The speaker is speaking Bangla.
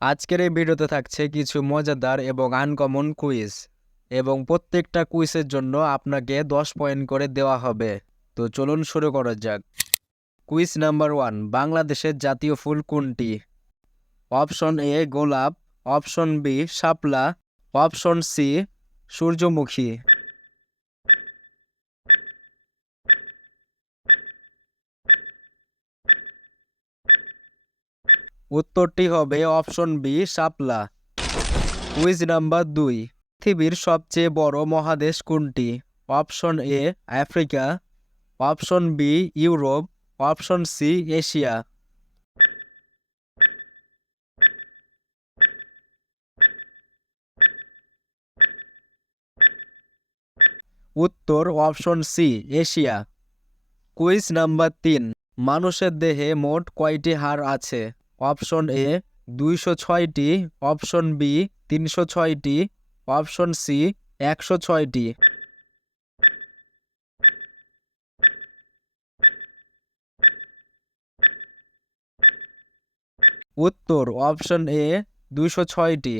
আজকের এই ভিডিওতে থাকছে কিছু মজাদার এবং আনকমন কুইজ এবং প্রত্যেকটা কুইজের জন্য আপনাকে 10 পয়েন্ট করে দেওয়া হবে। তো চলুন শুরু করা যাক। কুইজ নাম্বার 1, বাংলাদেশের জাতীয় ফুল কোনটি? অপশন এ গোলাপ, অপশন বি শাপলা, অপশন সি সূর্যমুখী। উত্তরটি হবে অপশন বি শাপলা। কুইজ নাম্বার 2, পৃথিবীর সবচেয়ে বড় মহাদেশ কোনটি? Option A Africa, option B Europe, option C Asia. উত্তর option C Asia. Quiz number 3, মানুষের দেহে মোট কয়টি হাড় আছে? অপশন এ 206টি, অপশন বি 306টি, অপশন সি 106টি। উত্তর অপশন এ 206টি।